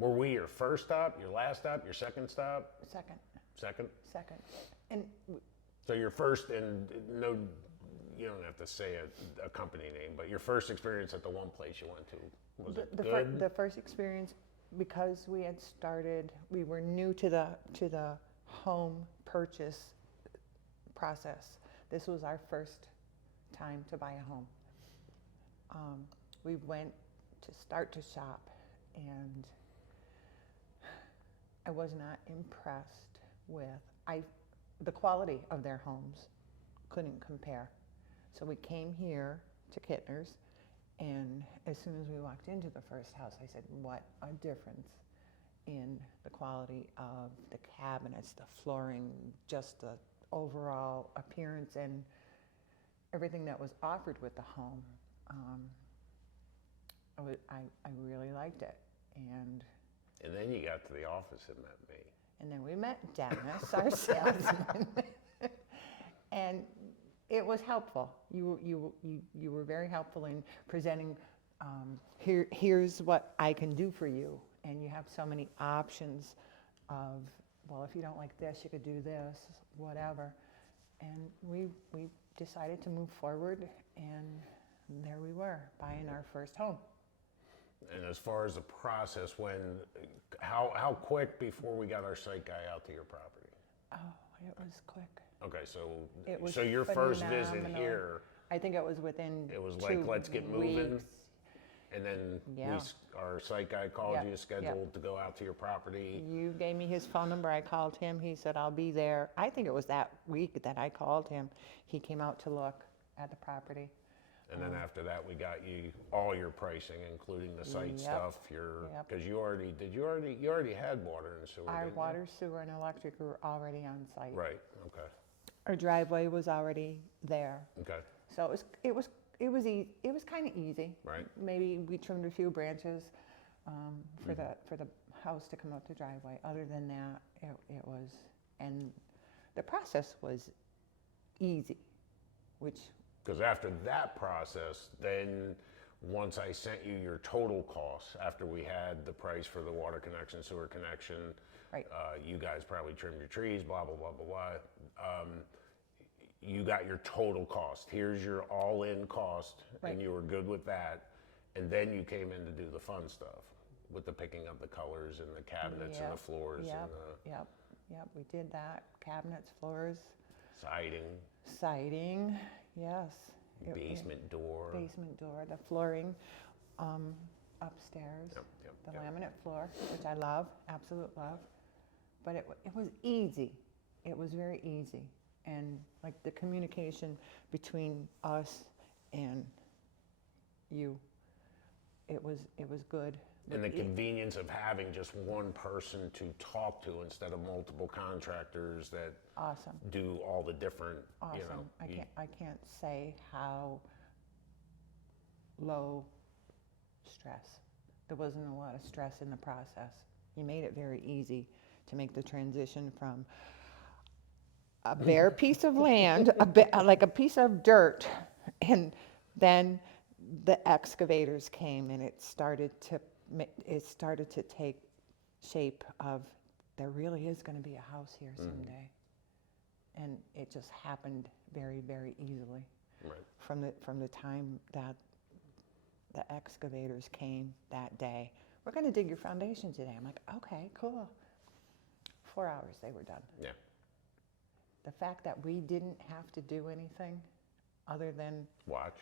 Were we your first stop, your last stop, your second stop? Second. Second? Second. And So your first, and no, you don't have to say a company name, but your first experience at the one place you went to, was it good? the first experience, because we had started, we were new to the home purchase process. This was our first time to buy a home. We went to start to shop, and I was not impressed with the quality of their homes. Couldn't compare. So we came here to Kintner's, and as soon as we walked into the first house, I said, what a difference in the quality of the cabinets, the flooring, just the overall appearance and everything that was offered with the home. I really liked it. And then you got to the office and met me. And then we met Dennis, our salesman, and it was helpful. You were very helpful in presenting. Here's what I can do for you, and you have so many options of, well, if you don't like this, you could do this, whatever. And we decided to move forward, and there we were, buying our first home. And as far as the process, how quick before we got our site guy out to your property? Oh, it was quick. Okay, It was so your first visit phenomenal. here, I think it was within it was 2 like, let's get moving, weeks. and then Yeah. our site guy called Yep, you, yep. scheduled to go out to your property. You gave me his phone number. I called him. He said, I'll be there. I think it was that week that I called him. He came out to look at the property. And then after that, we got you all your pricing, including the site Yep, stuff, yep. because you already had water and sewer, Our didn't you? water, sewer, and electric were already on site. Right, okay, Our driveway was already there. okay, So it was kind of easy. right. Maybe we trimmed a few branches for the house to come up the driveway. Other than that, it was, and the process was easy, which. Because after that process, then once I sent you your total costs, after we had the price for the water connection, sewer connection, Right. You guys probably trimmed your trees, blah, blah, blah, blah, blah. You got your total cost. Here's your all-in cost, Right. and you were good with that. And then you came in to do the fun stuff with the picking up the colors and the cabinets and the floors Yep, and the yep, we did that. Cabinets, floors, siding, siding, yes. basement door. Basement door, the flooring upstairs, Yep, the yep. laminate floor, which I love, absolute love. But it was easy. It was very easy. And like the communication between us and you, it was good. And the convenience of having just one person to talk to instead of multiple contractors that Awesome. do all the different, Awesome. you know. I can't say how low stress. There wasn't a lot of stress in the process. You made it very easy to make the transition from a bare piece of land, like a piece of dirt, and then the excavators came, and it started to take shape of there really is going to be a house here someday, and it just happened very, very easily. Right. From the time that the excavators came that day. We're going to dig your foundation today. I'm like, okay, cool. 4 hours they were done. Yeah. The fact that we didn't have to do anything other than watch,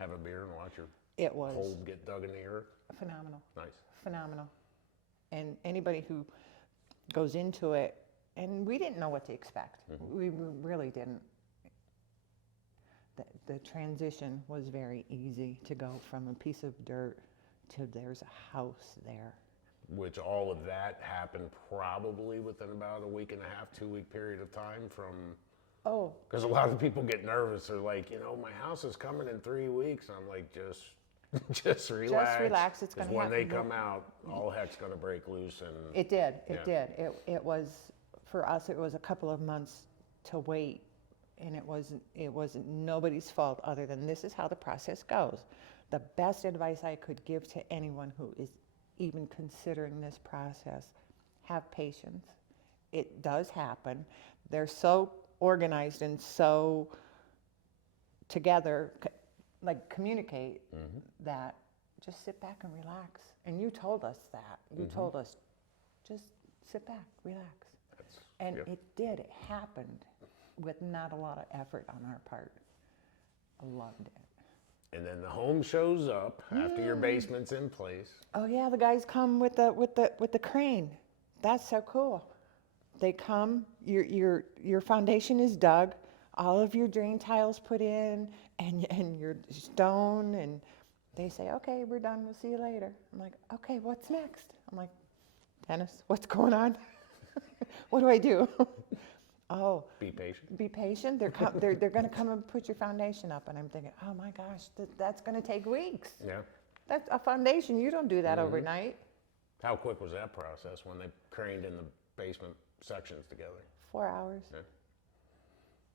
Have a beer and watch your it was hole get dug in the earth. phenomenal. Nice. Phenomenal. And anybody who goes into it, and we didn't know what to expect. We really didn't. The transition was very easy to go from a piece of dirt to there's a house there. Which all of that happened probably within about a week and a half, 2 week period of time from. Oh, Because a lot of people get nervous. They're like, my house is coming in 3 weeks. I'm like, just relax. Just relax. It's going to when happen. they come out, all heck's going to break loose. And It did. It Yeah. did. It was, for us, it was a couple of months to wait, and it wasn't nobody's fault other than this is how the process goes. The best advice I could give to anyone who is even considering this process. Have patience. It does happen. They're so organized and so together, like communicate, that just sit back and relax. And you told us that. You told us, just sit back, relax. And it did. It happened with not a lot of effort on our part. I loved it. And then the home shows up after your basement's in place. Oh yeah, the guys come with the crane. That's so cool. They come. Your foundation is dug. All of your drain tiles put in, and your stone, and they say, okay, we're done. We'll see you later. I'm like, okay, what's next? I'm like, Dennis, what's going on? What do I do? Oh, Be patient. be patient. They're going to come and put your foundation up, and I'm thinking, oh my gosh, that's going to take weeks. Yeah. That's a foundation. You don't do that overnight. How quick was that process when they craned in the basement sections together? 4 hours. Yeah.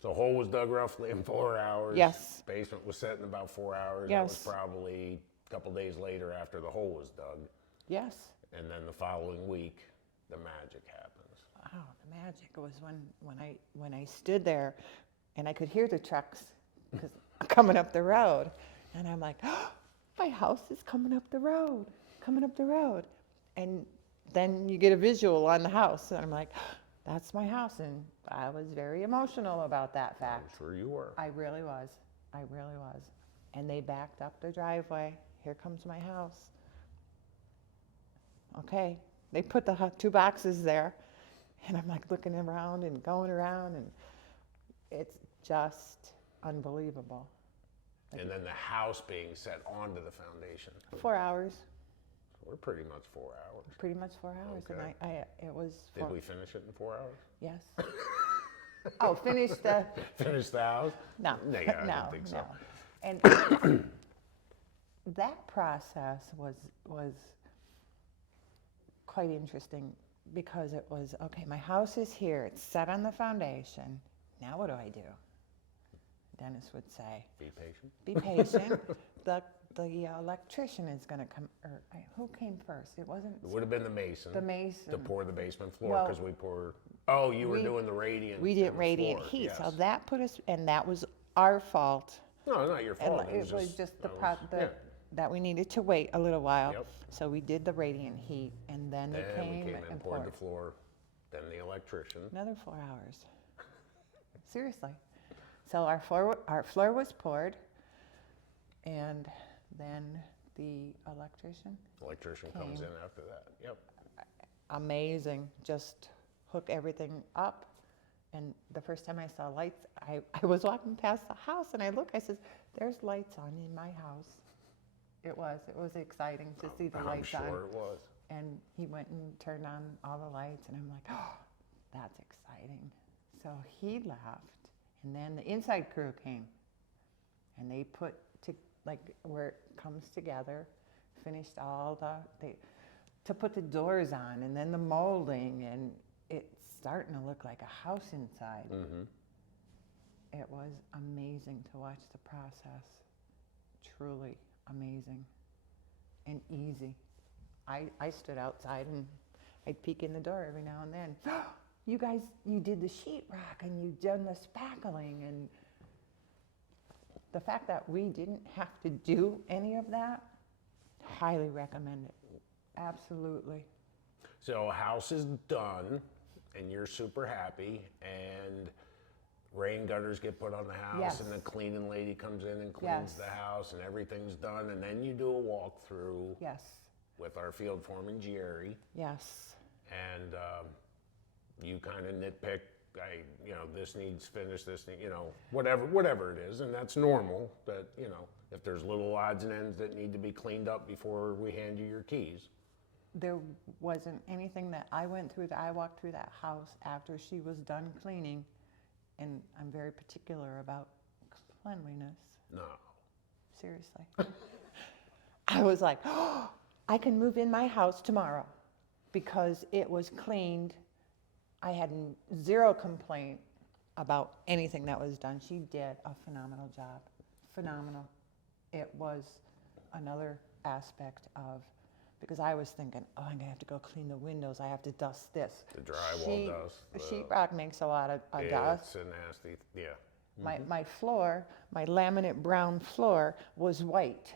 So hole was dug roughly in 4 hours. Yes. Basement was set in about 4 hours. Yes. That was probably a couple days later after the hole was dug. Yes. And then the following week, the magic happens. Oh, the magic was when I stood there, and I could hear the trucks coming up the road, and I'm like, oh, my house is coming up the road, and then you get a visual on the house, and I'm like, oh, that's my house, and I was very emotional about that fact. I'm sure you were. I really was. And they backed up the driveway. Here comes my house. Okay, they put the 2 boxes there, and I'm like looking around and going around, and it's just unbelievable. And then the house being set onto the foundation. 4 hours. So we're pretty much 4 hours. Pretty much 4 hours, Okay. and it was. Did we finish it in 4 hours? Yes. Oh, finish the. Finish the house? No, No, yeah, I didn't think so. no. And that process was quite interesting, because it was, okay, my house is here, it's set on the foundation, now what do I do? Dennis would say, Be patient. be patient. The electrician is going to come, who came first? It wasn't. It would have been the mason. The mason. To pour the basement floor, Well, because we poured. Oh, you were doing the radiant. We in did the radiant floor, heat, yes. so that put us, and that was our fault. No, not your And fault. it was just yeah. that we needed to wait a little while. Yep. So we did the radiant heat, and then they Then came we came and and poured poured. the floor. Then the electrician. Another 4 hours. Seriously. So our floor was poured, and then the electrician comes came. in after that. Yep. Amazing. Just hook everything up. And the first time I saw lights, I was walking past the house, and I said, there's lights on in my house. It was exciting to see the lights on. I'm sure it was. And he went and turned on all the lights, and I'm like, oh, that's exciting. So he left, and then the inside crew came, and they put like where it comes together, finished all to put the doors on, and then the molding, and it's starting to look like a house inside. Mm-hmm. It was amazing to watch the process. Truly amazing and easy. I stood outside, and I'd peek in the door every now and then. You guys, you did the sheetrock, and you done the spackling, and the fact that we didn't have to do any of that, highly recommend it. Absolutely. So house is done, and you're super happy, and rain gutters get put on the house, Yes. and the cleaning lady comes in and cleans Yes. the house, and everything's done, and then you do a walkthrough Yes. with our field foreman, Jerry, Yes. and you kind of nitpick, this needs finished, whatever it is, and that's normal, that, if there's little odds and ends that need to be cleaned up before we hand you your keys. There wasn't anything that I went through, that I walked through that house after she was done cleaning, and I'm very particular about cleanliness. No. Seriously. I was like, oh, I can move in my house tomorrow because it was cleaned. I had zero complaint about anything that was done. She did a phenomenal job. Phenomenal. It was another aspect of because I was thinking, oh, I'm gonna have to go clean the windows. I have to dust this. The drywall dust. Sheetrock makes a lot of dust. It's a nasty, yeah. My floor, my laminate brown floor was white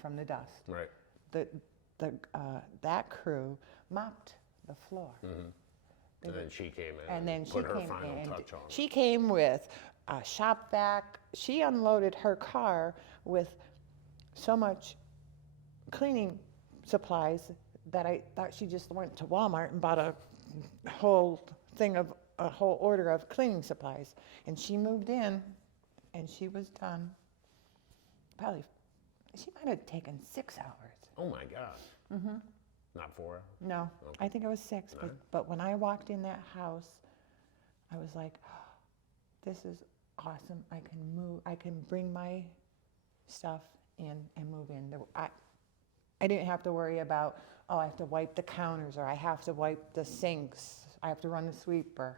from the dust. Right. That crew mopped the floor. And then she came in And then and she put her came final in. touch on it. She came with a shop vac. She unloaded her car with so much cleaning supplies that I thought she just went to Walmart and bought a whole order of cleaning supplies. And she moved in, and she was done. Probably, she might have taken 6 hours. Oh my gosh. Not 4 hours? No, Okay. I think it was 6. All right. But when I walked in that house, I was like, oh, this is awesome. I can move. I can bring my stuff in and move in. I didn't have to worry about, oh, I have to wipe the counters, or I have to wipe the sinks. I have to run the sweeper.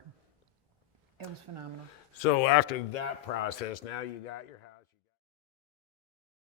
It was phenomenal. So after that process, now you got your house.